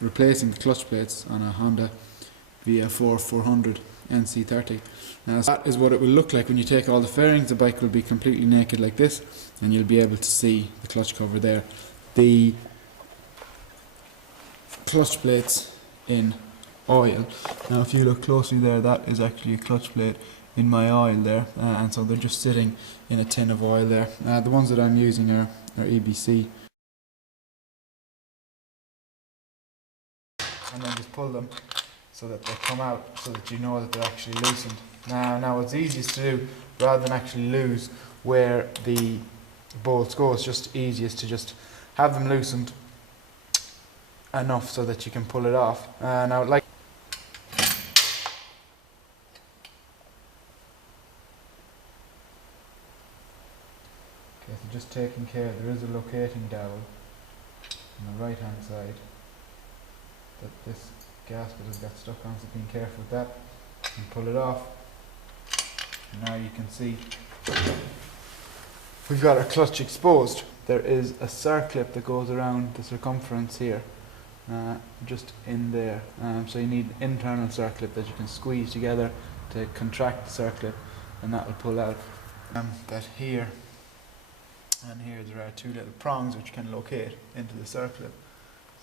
replacing the clutch plates on a Honda VFR400 NC30. Now that is what it will look like when you take all the fairings. The bike will be completely naked like this, and you'll be able to see the clutch cover there. The clutch plates in oil. Now if you look closely there, that is actually a clutch plate in my oil there, and so they're just sitting in a tin of oil there. The ones that I'm using are EBC. And then just pull them so that they come out, so that you know that they're actually loosened. Now what's easiest to do, rather than actually lose where the bolts go, it's just easiest to just have them loosened enough so that you can pull it off. Now like so just taking care, there is a locating dowel on the right hand side that this gasket has got stuck on, so being careful with that and pull it off. And now you can see we've got our clutch exposed. There is a circlip that goes around the circumference here, just in there, so you need an internal circlip that you can squeeze together to contract the circlip, and that will pull out. That here and here there are two little prongs which you can locate into the circlip.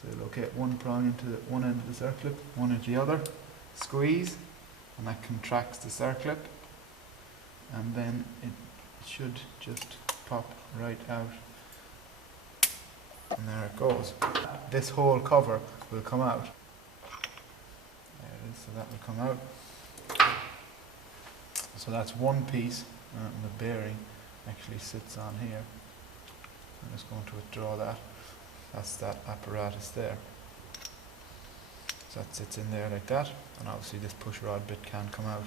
So you locate one prong into one end of the circlip, one into the other, squeeze, and that contracts the circlip, and then it should just pop right out, and there it goes. This whole cover will come out. There it is, so that will come out. So that's one piece, and the bearing actually sits on here. I'm just going to withdraw that. That's that apparatus there. So that sits in there like that, and obviously this push rod bit can come out,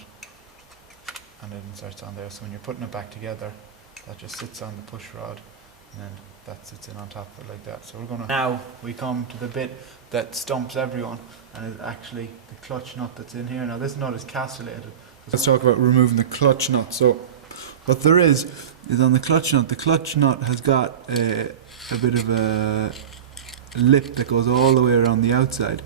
and it inserts on there. So when you're putting it back together, that just sits on the push rod, and then that sits in on top of it like that. So we're gonna, now we come to the bit that stumps everyone, and is actually the clutch nut that's in here. Now this nut is castellated. Let's talk about removing the clutch nut. So what there is on the clutch nut has got a bit of a lip that goes all the way around the outside,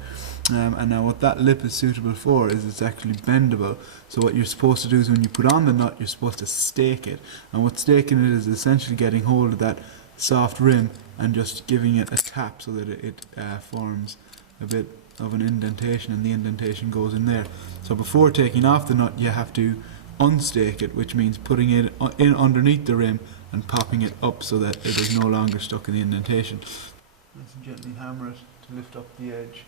and now what that lip is suitable for is it's actually bendable. So what you're supposed to do is when you put on the nut, you're supposed to stake it, and what staking it is essentially getting hold of that soft rim and just giving it a tap so that it forms a bit of an indentation, and the indentation goes in there. So before taking off the nut, you have to unstake it, which means putting it in underneath the rim and popping it up so that it is no longer stuck in the indentation. Nice and gently hammer it to lift up the edge.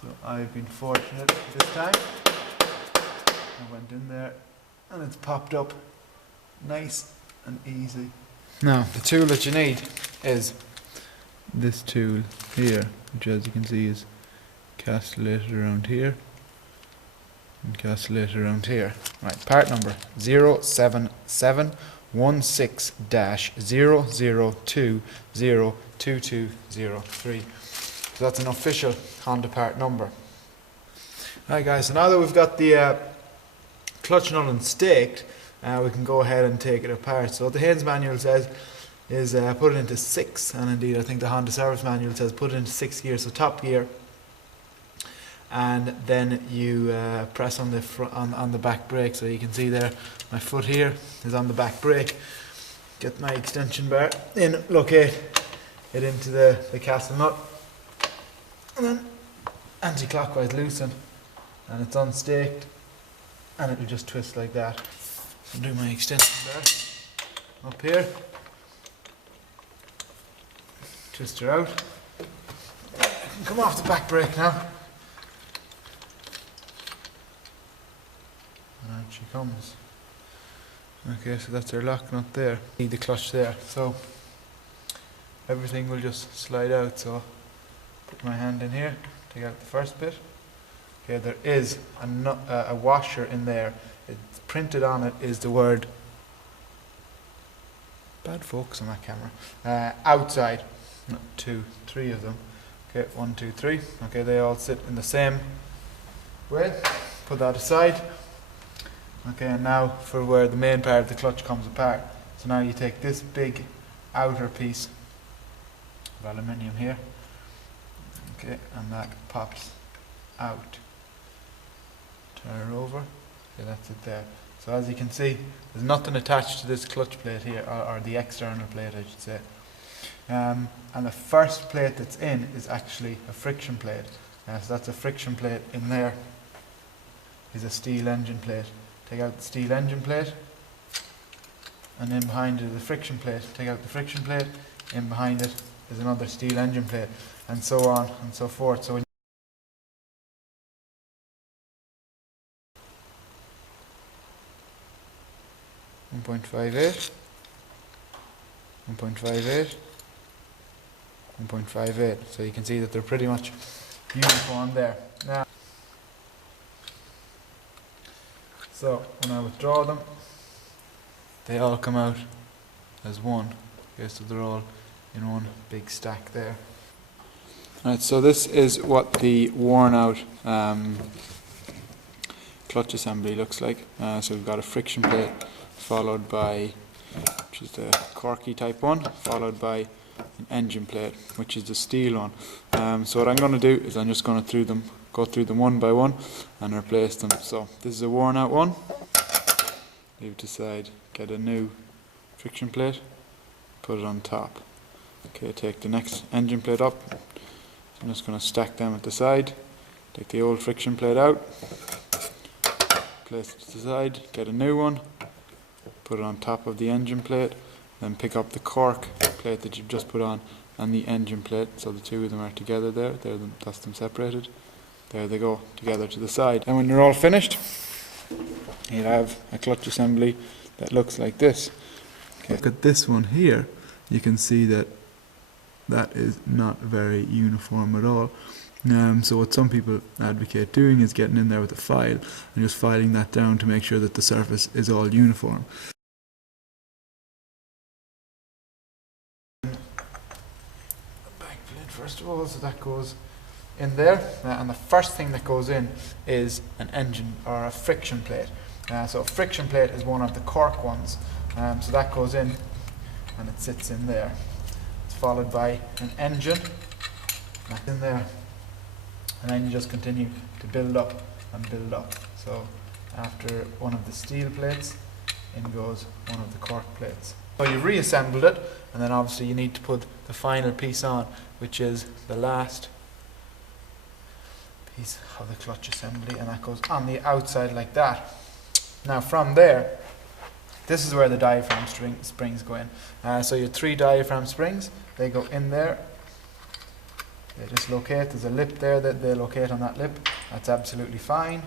So I've been fortunate this time. I went in there and it's popped up nice and easy. Now the tool that you need is this tool here, which as you can see is castellated around here and castellated around here. Right, part number 07716-002-02203. So that's an official Honda part number. Right guys, so now that we've got the clutch nut unstaked, we can go ahead and take it apart. So what the Haynes manual says is put it into 6, and indeed I think the Honda service manual says put it into 6 gears, so top gear, and then you press on the on the back brake. So you can see there my foot here is on the back brake. Get my extension bar in, locate it into the castle nut, and then anti-clockwise loosen, and it's unstaked, and it will just twist like that. I'll do my extension bar up here, twist her out, come off the back brake now, and out she comes. Okay, so that's our lock nut there. Need the clutch there, so everything will just slide out. So put my hand in here, take out the first bit. Okay, there is a washer in there. It's printed on it is the word, bad focus on that camera, outside. 2, 3 of them. Okay, 1, 2, 3. Okay, they all sit in the same way. Put that aside. Okay, and now for where the main part of the clutch comes apart. So now you take this big outer piece of aluminium here, Okay, and that pops out. Turn it over. Okay, that's it there. So as you can see, there's nothing attached to this clutch plate here, or the external plate I should say. And the first plate that's in is actually a friction plate. So that's a friction plate. In there is a steel engine plate. Take out the steel engine plate, and then behind it is a friction plate. Take out the friction plate, in behind it is another steel engine plate, and so on and so forth. So 1.58, 1.58, 1.58. So you can see that they're pretty much uniform there. Now, so when I withdraw them, they all come out as one. Okay, so they're all in one big stack there. Alright, so this is what the worn out clutch assembly looks like. So we've got a friction plate followed by, which is the corky type one, followed by an engine plate, which is the steel one. So what I'm going to do is I'm just going to go through them one by one and replace them. So this is a worn out one. Leave it aside, get a new friction plate, put it on top. Okay, take the next engine plate up. So I'm just going to stack them at the side. Take the old friction plate out, place it to the side, get a new one, put it on top of the engine plate, then pick up the cork plate that you've just put on and the engine plate, so the two of them are together there, that's them separated. There they go, together to the side. And when you're all finished, you have a clutch assembly that looks like this. Okay. Look at this one here, you can see that that is not very uniform at all. So what some people advocate doing is getting in there with a file and just filing that down to make sure that the surface is all uniform. Backplate first of all, so that goes in there, and the first thing that goes in is an engine or a friction plate. So a friction plate is one of the cork ones, so that goes in and it sits in there. It's followed by an engine, that's in there. And then you just continue to build up and build up. So after one of the steel plates, in goes one of the cork plates. So you've reassembled it, and then obviously you need to put the final piece on, which is the last piece of the clutch assembly, and that goes on the outside like that. Now from there, this is where the diaphragm springs go in. So you have 3 diaphragm springs, they go in there. They just locate, there's a lip there that they locate on that lip, that's absolutely fine.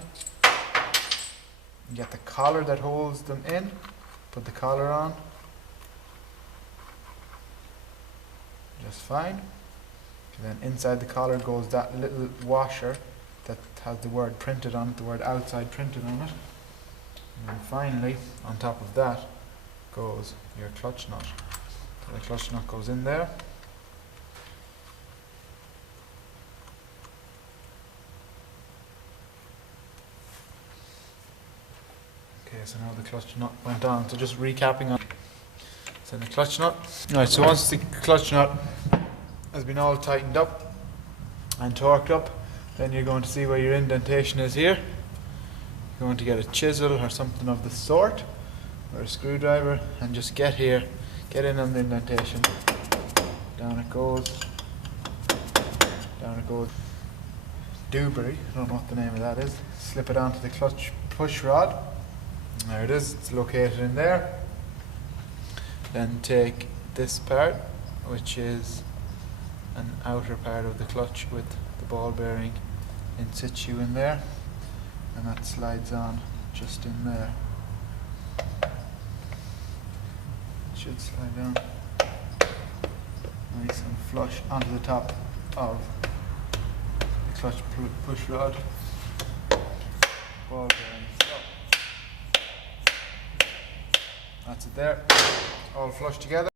You get the collar that holds them in, put the collar on, just fine. And then inside the collar goes that little washer that has the word printed on it, the word outside printed on it. And then finally, on top of that, goes your clutch nut. So the clutch nut goes in there. Okay, so now the clutch nut went on. So just recapping on. So the clutch nut. Alright, so once the clutch nut has been all tightened up and torqued up, then you're going to see where your indentation is here. You're going to get a chisel or something of the sort, or a screwdriver, and just get here, get in on the indentation. Down it goes. Down it goes. Dewberry, I don't know what the name of that is. Slip it onto the clutch push rod. There it is, it's located in there. Then take this part, which is an outer part of the clutch with the ball bearing in situ in there, and that slides on just in there. It should slide down nice and flush onto the top of the clutch push rod. Ball bearing. That's it there, all flush together.